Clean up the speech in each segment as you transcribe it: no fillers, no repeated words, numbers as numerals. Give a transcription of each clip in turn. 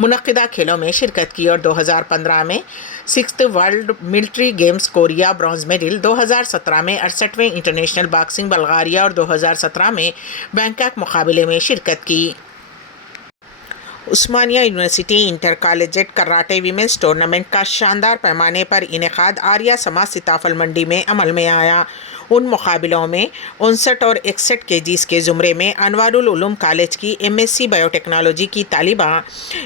منعقدہ کھیلوں میں شرکت کی اور 2015 میں 6th world military games Korea bronze medal, 2017 میں 68ویں انٹرنیشنل باکسنگ بلغاریہ اور 2017 میں بینکاک مقابلے میں شرکت کی۔ Osmania university inter collegiate karate women's tournament کا شاندار پیمانے پر انعقاد آریہ سماج سیتاپھل منڈی میں عمل میں آیا۔ ان مقابلوں میں 59 اور 61 kgs کے زمرے میں انوار العلوم کالج کی MSc بایو ٹیکنالوجی کی طالبہ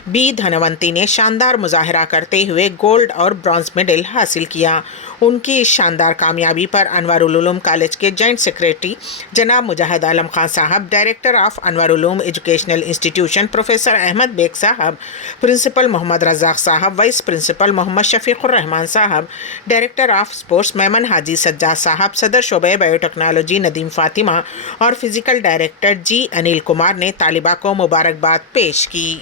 بی دھنونتی نے شاندار مظاہرہ کرتے ہوئے گولڈ اور برونز میڈل حاصل کیا۔ ان کی اس شاندار کامیابی پر انوار العلوم کالج کے جوائنٹ سیکریٹری جناب Mujahid Alam Khan Sahab, director of Anwar ul Uloom educational institution professor Ahmed Baig Sahab, principal Mohammed Razzaq Sahab, vice principal محمد شفیق الرحمان صاحب، ڈائریکٹر آف اسپورٹس میمن حاجی سجاد صاحب، صدر شعبہ بایو ٹیکنالوجی ندیم فاطمہ اور فزیکل ڈائریکٹر جی انل کمار نے طالبہ کو مبارکباد پیش کی۔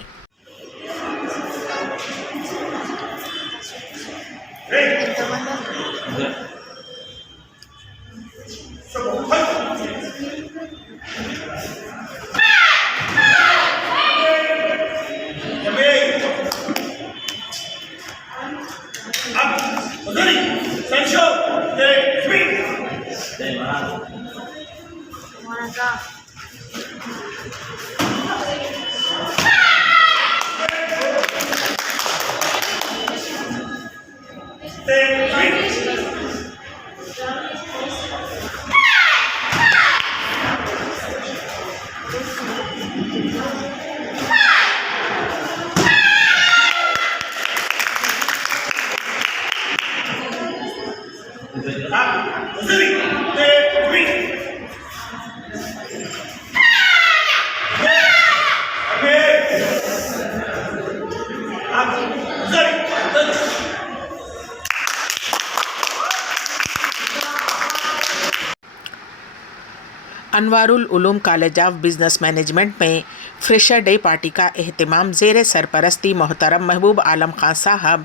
انوار ul Uloom college of business management میں فریشر ڈے پارٹی کا اہتمام زیر سرپرستی محترم محبوب عالم خان صاحب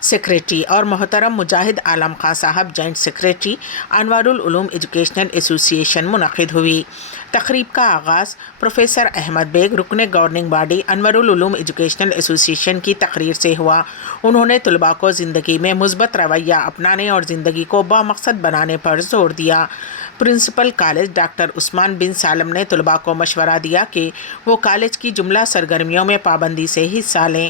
سیکریٹری اور محترم مجاہد عالم خان صاحب جوائنٹ سیکریٹری انوار العلوم ایجوکیشنل ایسوسی ایشن منعقد ہوئی۔ تقریب کا آغاز پروفیسر احمد بیگ رکن گورننگ باڈی انوار العلوم ایجوکیشنل ایسوسی ایشن کی تقریر سے ہوا۔ انہوں نے طلباء کو زندگی میں مثبت رویہ اپنانے اور زندگی کو بامقصد بنانے پر زور دیا۔ پرنسپل کالج ڈاکٹر عثمان بن سالم نے طلباء کو مشورہ دیا کہ وہ کالج کی جملہ سرگرمیوں میں پابندی سے حصہ لیں۔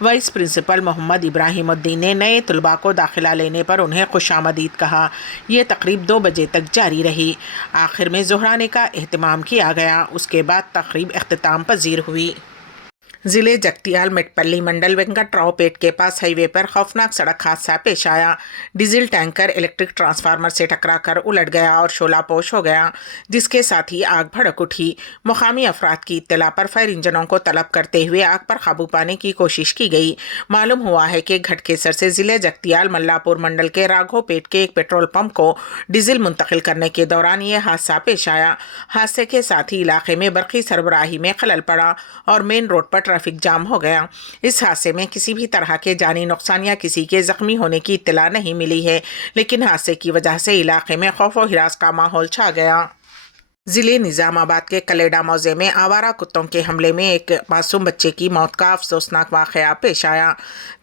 وائس پرنسپل محمد ابراہیم الدین نے نئے طلباء کو داخلہ لینے پر انہیں خوش آمدید کہا۔ یہ تقریب 2 بجے تک جاری رہی۔ آخر میں ظہرانے کا اہتمام کیا گیا۔ اس کے بعد تقریب اختتام پذیر ہوئی۔ ضلع جگتیال مٹپلی منڈل وینکٹ راؤ پیٹ کے پاس ہائی وے پر خوفناک سڑک حادثہ پیش آیا۔ ڈیزل ٹینکر الیکٹرک ٹرانسفارمر سے ٹکرا کر الٹ گیا اور شعلہ پوش ہو گیا، جس کے ساتھ ہی آگ بھڑک اٹھی۔ مقامی افراد کی اطلاع پر فائر انجنوں کو طلب کرتے ہوئے آگ پر قابو پانے کی کوشش کی گئی۔ معلوم ہوا ہے کہ گھٹکیسر سے ضلع جگتیال ملا پور منڈل کے راگھو پیٹ کے ایک پیٹرول پمپ کو ڈیزل منتقل کرنے کے دوران یہ حادثہ پیش آیا۔ حادثے کے ساتھ ہی علاقے میں برقی سربراہی میں خلل پڑا اور مین روڈ پر ٹریفک جام ہو گیا۔ اس حادثے میں کسی بھی طرح کے جانی نقصان یا کسی کے زخمی ہونے کی اطلاع نہیں ملی ہے، لیکن حادثے کی وجہ سے علاقے میں خوف و ہراس کا ماحول چھا گیا۔ ضلع نظام آباد کے کلیڈا موضع میں آوارہ کتوں کے حملے میں ایک معصوم بچے کی موت کا افسوسناک واقعہ پیش آیا۔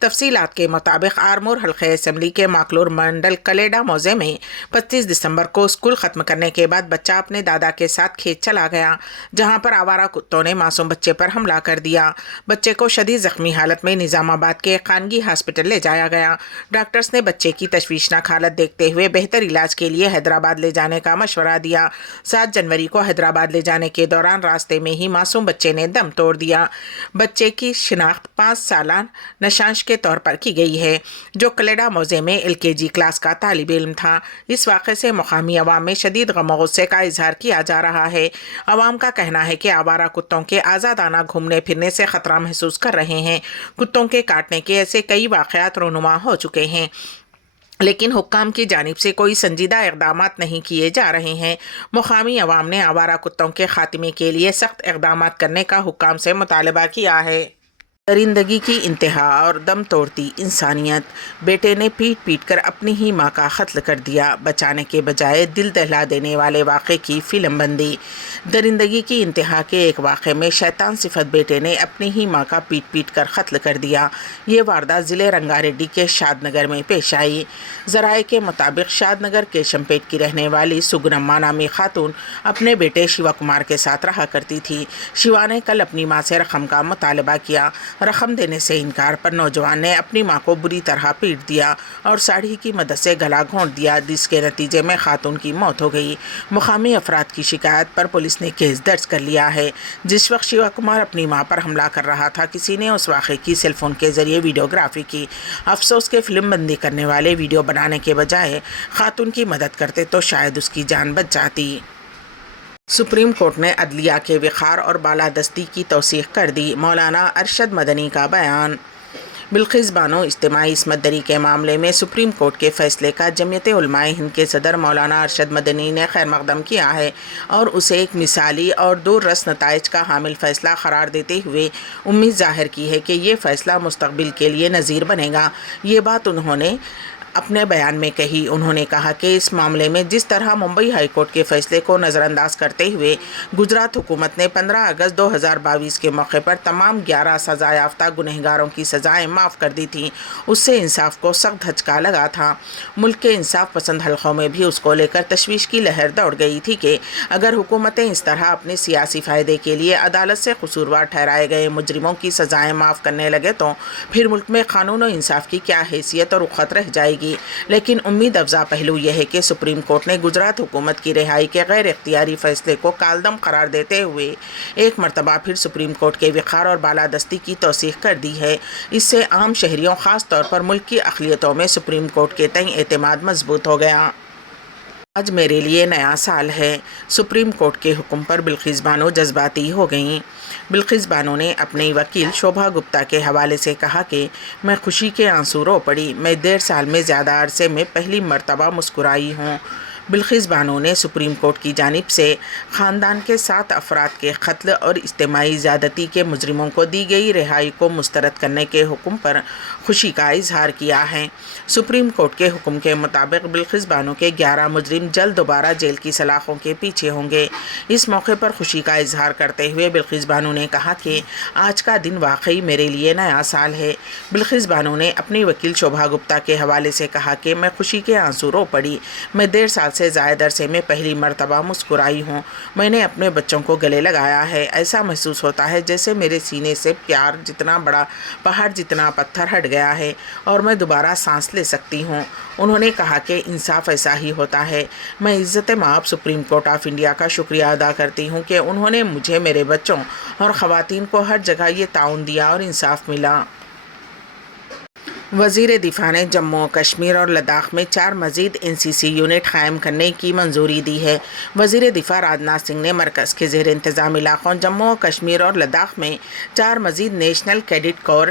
تفصیلات کے مطابق آرمور حلقہ اسمبلی کے ماکلور منڈل کلیڈا موضع میں 25 دسمبر کو اسکول ختم کرنے کے بعد بچہ اپنے دادا کے ساتھ کھیت چلا گیا، جہاں پر آوارہ کتوں نے معصوم بچے پر حملہ کر دیا۔ بچے کو شدید زخمی حالت میں نظام آباد کے خانگی ہاسپٹل لے جایا گیا۔ ڈاکٹرز نے بچے کی تشویشناک حالت دیکھتے ہوئے بہتر علاج کے لیے حیدرآباد لے جانے کا مشورہ دیا۔ 7 جنوری کو حیدرآباد لے جانے کے دوران راستے میں ہی معصوم بچے نے دم توڑ دیا۔ بچے کی شناخت 5 سالہ نشانش کے طور پر کی گئی ہے، جو کلیڈا موضع میں LKG کلاس کا طالب علم تھا۔ اس واقعے سے مقامی عوام میں شدید غم و غصے کا اظہار کیا جا رہا ہے۔ عوام کا کہنا ہے کہ آوارہ کتوں کے آزادانہ گھومنے پھرنے سے خطرہ محسوس کر رہے ہیں۔ کتوں کے کاٹنے کے ایسے کئی واقعات رونما ہو چکے ہیں، لیکن حکام کی جانب سے کوئی سنجیدہ اقدامات نہیں کیے جا رہے ہیں۔ مقامی عوام نے آوارہ کتوں کے خاتمے کے لیے سخت اقدامات کرنے کا حکام سے مطالبہ کیا ہے۔ درندگی کی انتہا اور دم توڑتی انسانیت، بیٹے نے پیٹ پیٹ کر اپنی ہی ماں کا قتل کر دیا، بچانے کے بجائے دل دہلا دینے والے واقعے کی فلم بندی۔ درندگی کی انتہا کے ایک واقعے میں شیطان صفت بیٹے نے اپنی ہی ماں کا پیٹ پیٹ کر قتل کر دیا۔ یہ واردات ضلع رنگا ریڈی کے شاد نگر میں پیش آئی۔ ذرائع کے مطابق شاد نگر کے شمپیٹ کی رہنے والی سگنما نامی خاتون اپنے بیٹے شیوا کمار کے ساتھ رہا کرتی تھی۔ شیوا نے کل اپنی ماں سے رقم کا مطالبہ کیا۔ رقم دینے سے انکار پر نوجوان نے اپنی ماں کو بری طرح پیٹ دیا اور ساڑی کی مدد سے گلا گھونٹ دیا، جس کے نتیجے میں خاتون کی موت ہو گئی۔ مقامی افراد کی شکایت پر پولیس نے کیس درج کر لیا ہے۔ جس وقت شیوا کمار اپنی ماں پر حملہ کر رہا تھا، کسی نے اس واقعے کی سیل فون کے ذریعے ویڈیوگرافی کی۔ افسوس کہ فلم بندی کرنے والے ویڈیو بنانے کے بجائے خاتون کی مدد کرتے تو شاید اس کی جان بچ جاتی۔ سپریم کورٹ نے عدلیہ کے وقار اور بالادستی کی توثیق کر دی، مولانا ارشد مدنی کا بیان۔ بلقیس بانو اجتماعی عصمت دری کے معاملے میں سپریم کورٹ کے فیصلے کا جمعیت علماء ہند کے صدر مولانا ارشد مدنی نے خیر مقدم کیا ہے اور اسے ایک مثالی اور دور رس نتائج کا حامل فیصلہ قرار دیتے ہوئے امید ظاہر کی ہے کہ یہ فیصلہ مستقبل کے لیے نظیر بنے گا۔ یہ بات انہوں نے اپنے بیان میں کہی۔ انہوں نے کہا کہ اس معاملے میں جس طرح ممبئی ہائی کورٹ کے فیصلے کو نظر انداز کرتے ہوئے گجرات حکومت نے 15 اگست 2022 کے موقع پر تمام 11 سزا یافتہ گنہگاروں کی سزائیں معاف کر دی تھیں، اس سے انصاف کو سخت دھچکا لگا تھا۔ ملک کے انصاف پسند حلقوں میں بھی اس کو لے کر تشویش کی لہر دوڑ گئی تھی کہ اگر حکومتیں اس طرح اپنے سیاسی فائدے کے لیے عدالت سے قصوروار ٹھہرائے گئے مجرموں کی سزائیں معاف کرنے لگے تو پھر ملک میں قانون و انصاف کی کیا حیثیت اور رخت رہ جائے گی۔ لیکن امید افزا پہلو یہ ہے کہ سپریم کورٹ نے گجرات حکومت کی رہائی کے غیر اختیاری فیصلے کو کالدم قرار دیتے ہوئے ایک مرتبہ پھر سپریم کورٹ کے وقار اور بالادستی کی توثیق کر دی ہے۔ اس سے عام شہریوں، خاص طور پر ملک کی اقلیتوں میں سپریم کورٹ کے تئیں اعتماد مضبوط ہو گیا۔ آج میرے لیے نیا سال ہے۔ سپریم کورٹ کے حکم پر بلقیس بانو جذباتی ہو گئیں۔ بلقیس بانو نے اپنے وکیل شوبھا گپتا کے حوالے سے کہا کہ میں خوشی کے آنسو رو پڑی، میں 1.5 سال میں زیادہ عرصے میں پہلی مرتبہ مسکرائی ہوں۔ بلقیس بانو نے سپریم کورٹ کی جانب سے خاندان کے 7 افراد کے قتل اور اجتماعی زیادتی کے مجرموں کو دی گئی رہائی کو مسترد کرنے کے حکم پر خوشی کا اظہار کیا ہے۔ سپریم کورٹ کے حکم کے مطابق بلقیس بانو کے 11 مجرم جلد دوبارہ جیل کی سلاخوں کے پیچھے ہوں گے۔ اس موقع پر خوشی کا اظہار کرتے ہوئے بلقیس بانو نے کہا کہ آج کا دن واقعی میرے لیے نیا سال ہے۔ بلقیس بانو نے اپنی وکیل شوبھا گپتا کے حوالے سے کہا کہ میں خوشی کے آنسو رو پڑی، میں 1.5 سال سے زائد عرصے میں پہلی مرتبہ مسکرائی ہوں۔ میں نے اپنے بچوں کو گلے لگایا ہے، ایسا محسوس ہوتا ہے جیسے میرے سینے سے پیار جتنا بڑا پہاڑ جتنا پتھر ہٹ گیا ہے اور میں دوبارہ سانس لے سکتی ہوں۔ انہوں نے کہا کہ انصاف ایسا ہی ہوتا ہے۔ میں عزت مآب سپریم کورٹ آف انڈیا کا شکریہ ادا کرتی ہوں کہ انہوں نے مجھے، میرے بچوں اور خواتین کو ہر جگہ یہ تعاون دیا اور انصاف ملا۔ وزیر دفاع نے جموں و کشمیر اور لداخ میں 4 مزید NCC یونٹ قائم کرنے کی منظوری دی ہے۔ وزیر دفاع راجناتھ سنگھ نے مرکز کے زیر انتظام علاقوں جموں و کشمیر اور لداخ میں 4 مزید نیشنل کیڈٹ کور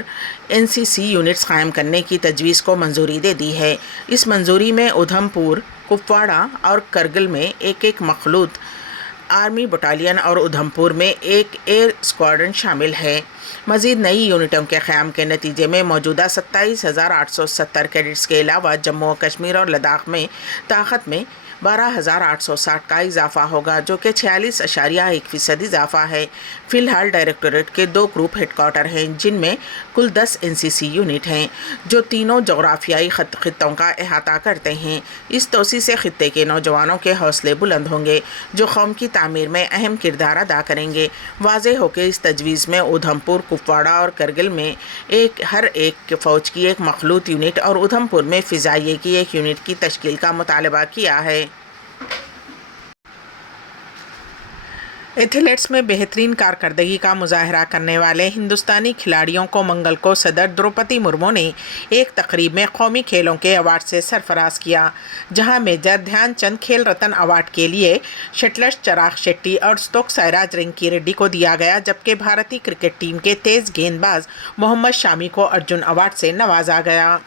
NCC یونٹس قائم کرنے کی تجویز کو منظوری دے دی ہے۔ اس منظوری میں ادھم پور، کپواڑہ اور کرگل میں ایک مخلوط آرمی بٹالین اور ادھم پور میں ایک ایئر اسکواڈرن شامل ہے۔ مزید نئی یونٹوں کے قیام کے نتیجے میں موجودہ 27,870 کیڈٹس کے علاوہ جموں و کشمیر اور لداخ میں طاقت میں 12,860 کا اضافہ ہوگا، جو کہ 46.1% اضافہ ہے۔ فی الحال ڈائریکٹوریٹ کے 2 گروپ ہیڈ کوارٹر ہیں، جن میں کل 10 NCC یونٹ ہیں، جو تینوں جغرافیائی خطوں کا احاطہ کرتے ہیں۔ اس توسیع سے خطے کے نوجوانوں کے حوصلے بلند ہوں گے، جو قوم کی تعمیر میں اہم کردار ادا کریں گے۔ واضح ہو کہ اس تجویز میں ادھم پور، کپواڑہ اور کرگل میں ہر ایک فوج کی ایک مخلوط یونٹ اور ادھم پور میں فضائیہ کی ایک یونٹ کی تشکیل کا مطالبہ کیا ہے۔ ایتھلیٹس میں بہترین کارکردگی کا مظاہرہ کرنے والے ہندوستانی کھلاڑیوں کو منگل کو صدر دروپدی مرمو نے ایک تقریب میں قومی کھیلوں کے ایوارڈ سے سرفراز کیا، جہاں میجر دھیان چند کھیل رتن ایوارڈ کے لیے شٹلر چراغ شیٹی اور اسٹوک سائراج رنکی ریڈی کو دیا گیا، جبکہ بھارتی کرکٹ ٹیم کے تیز گیند باز محمد شامی کو ارجن ایوارڈ سے نوازا گیا۔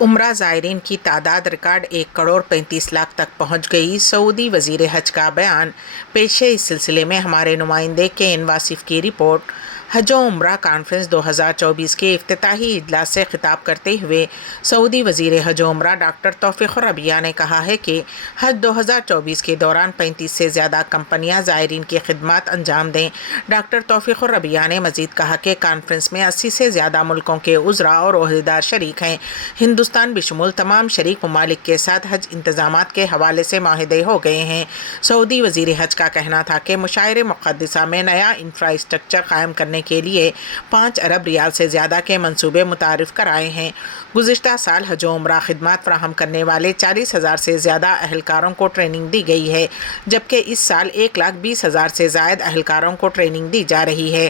عمرہ زائرین کی تعداد ریکارڈ 1,35,00,000 تک پہنچ گئی، سعودی وزیر حج کا بیان۔ پیش ہے اس سلسلے میں ہمارے نمائندے KN واصف کی رپورٹ۔ حج و عمرہ کانفرنس 2024 کے افتتاحی اجلاس سے خطاب کرتے ہوئے سعودی وزیر حج و عمرہ ڈاکٹر توفیق الربیع نے کہا ہے کہ حج 2024 کے دوران 35 سے زیادہ کمپنیاں زائرین کی خدمات انجام دیں۔ ڈاکٹر توفیق الربیع نے مزید کہا کہ کانفرنس میں 80 سے زیادہ ملکوں کے وزراء اور عہدیدار شریک ہیں۔ ہندوستان بشمول تمام شریک ممالک کے ساتھ حج انتظامات کے حوالے سے معاہدے ہو گئے ہیں۔ سعودی وزیر حج کا کہنا تھا کہ مشاعر مقدسہ میں نیا انفراسٹرکچر قائم کرنے کے لیے 5 ارب ریال سے زیادہ کے منصوبے متعارف کرائے ہیں۔ گزشتہ سال حج و عمرہ خدمات فراہم کرنے والے 40,000 سے زیادہ اہلکاروں کو ٹریننگ دی گئی ہے، جبکہ اس سال 1,20,000 سے زائد اہلکاروں کو ٹریننگ دی جا رہی ہے۔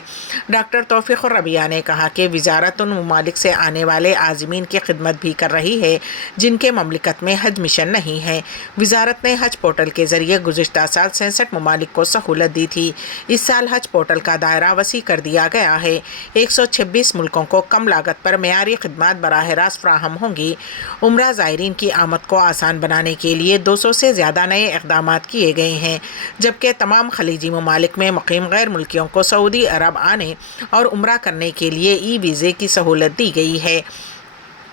ڈاکٹر توفیق الربیع نے کہا کہ وزارت ان ممالک سے آنے والے عازمین کی خدمت بھی کر رہی ہے جن کے مملکت میں حج مشن نہیں ہے۔ وزارت نے حج پورٹل کے ذریعے گزشتہ سال 66 ممالک کو سہولت دی تھی۔ اس سال حج پورٹل کا دائرہ وسیع کر دیا گیا ہے۔ 126 ملکوں کو کم لاگت پر معیاری خدمات براہ راست فراہم ہوں گی۔ عمرہ زائرین کی آمد کو آسان بنانے کے لیے 200 سے زیادہ نئے اقدامات کیے گئے ہیں، جبکہ تمام خلیجی ممالک میں مقیم غیر ملکیوں کو سعودی عرب آنے اور عمرہ کرنے کے لیے ای ویزے کی سہولت دی گئی ہے۔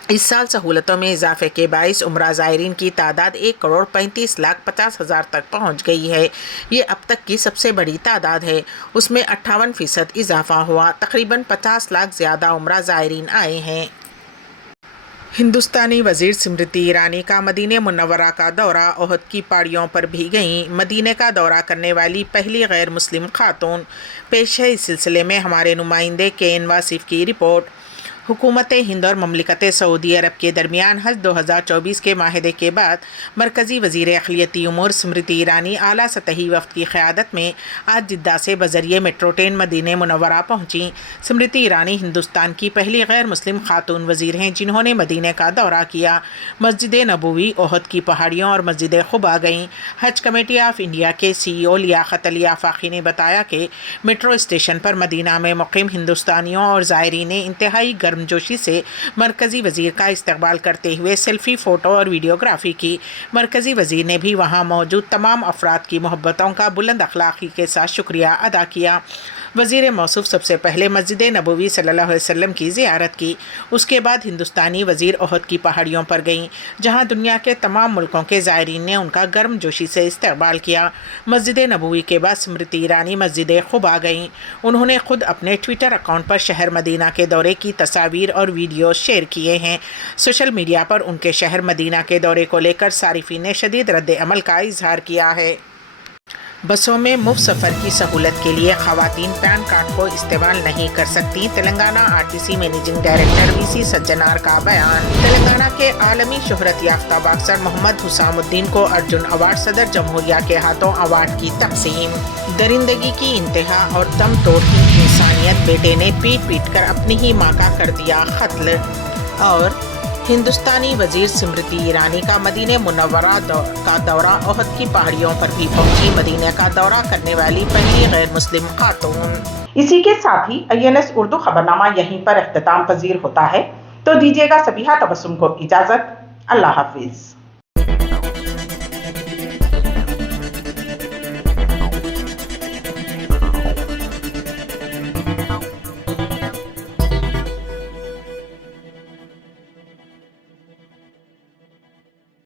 اس سال سہولتوں میں اضافے کے باعث عمرہ زائرین کی تعداد 1,35,50,000 تک پہنچ گئی ہے۔ یہ اب تک کی سب سے بڑی تعداد ہے۔ اس میں 58% اضافہ ہوا۔ تقریباً 50 لاکھ زیادہ عمرہ زائرین آئے ہیں۔ ہندوستانی وزیر اسمرتی ایرانی کا مدینہ منورہ کا دورہ، احد کی پہاڑیوں پر بھی گئیں۔ مدینہ کا دورہ کرنے والی پہلی غیر مسلم خاتون۔ پیش ہے اس سلسلے میں ہمارے نمائندے کے.این. واصف کی رپورٹ۔ حکومت ہند اور مملکت سعودی عرب کے درمیان حج 2024 کے معاہدے کے بعد مرکزی وزیر اقلیتی امور اسمرتی ایرانی اعلیٰ سطحی وفد کی قیادت میں آج جدہ سے بذریعہ میٹرو ٹرین مدینہ منورہ پہنچیں۔ اسمرتی ایرانی ہندوستان کی پہلی غیر مسلم خاتون وزیر ہیں جنہوں نے مدینہ کا دورہ کیا۔ مسجد نبوی، احد کی پہاڑیوں اور مسجد قباء گئیں۔ حج کمیٹی آف انڈیا کے CEO لیاقت علی آفاقی نے بتایا کہ میٹرو اسٹیشن پر مدینہ میں مقیم ہندوستانیوں اور زائرین نے انتہائی گرمجوشی سے مرکزی وزیر کا استقبال کرتے ہوئے سیلفی، فوٹو اور ویڈیوگرافی کی۔ مرکزی وزیر نے بھی وہاں موجود تمام افراد کی محبتوں کا بلند اخلاقی کے ساتھ شکریہ ادا کیا۔ وزیر موصوف سب سے پہلے مسجد نبوی صلی اللہ علیہ وسلم کی زیارت کی۔ اس کے بعد ہندوستانی وزیر احد کی پہاڑیوں پر گئیں، جہاں دنیا کے تمام ملکوں کے زائرین نے ان کا گرم جوشی سے استقبال کیا۔ مسجد نبوی کے بعد اسمرتی ایرانی مسجد قباء گئیں۔ انہوں نے خود اپنے ٹویٹر اکاؤنٹ پر شہر مدینہ کے دورے کی تصاویر اور ویڈیوز شیئر کیے ہیں۔ سوشل میڈیا پر ان کے شہر مدینہ کے دورے کو لے کر صارفین نے شدید رد عمل کا اظہار کیا ہے۔ بسوں میں مفت سفر کی سہولت کے لیے خواتین پین کارڈ کو استعمال نہیں کر سکتی، Telangana RTC managing director VC سجنار کا بیان۔ تلنگانہ کے عالمی شہرت یافتہ باکسر محمد حسام الدین کو ارجن ایوارڈ، صدر جمہوریہ کے ہاتھوں ایوارڈ کی تقسیم۔ درندگی کی انتہا اور دم توڑتی انسانیت، بیٹے نے پیٹ پیٹ کر اپنی ہی ماں کا کر دیا قتل۔ اور ہندوستانی وزیر اسمرتی ایرانی کا مدینہ منورہ کا دورہ، احد کی پہاڑیوں پر بھی پہنچی۔ مدینہ کا دورہ کرنے والی پہلی غیر مسلم خاتون۔ اسی کے ساتھ ہی INS اردو خبرنامہ یہیں پر اختتام پذیر ہوتا ہے، تو دیجیے گا سبیحہ تبسم کو اجازت۔ اللہ حافظ۔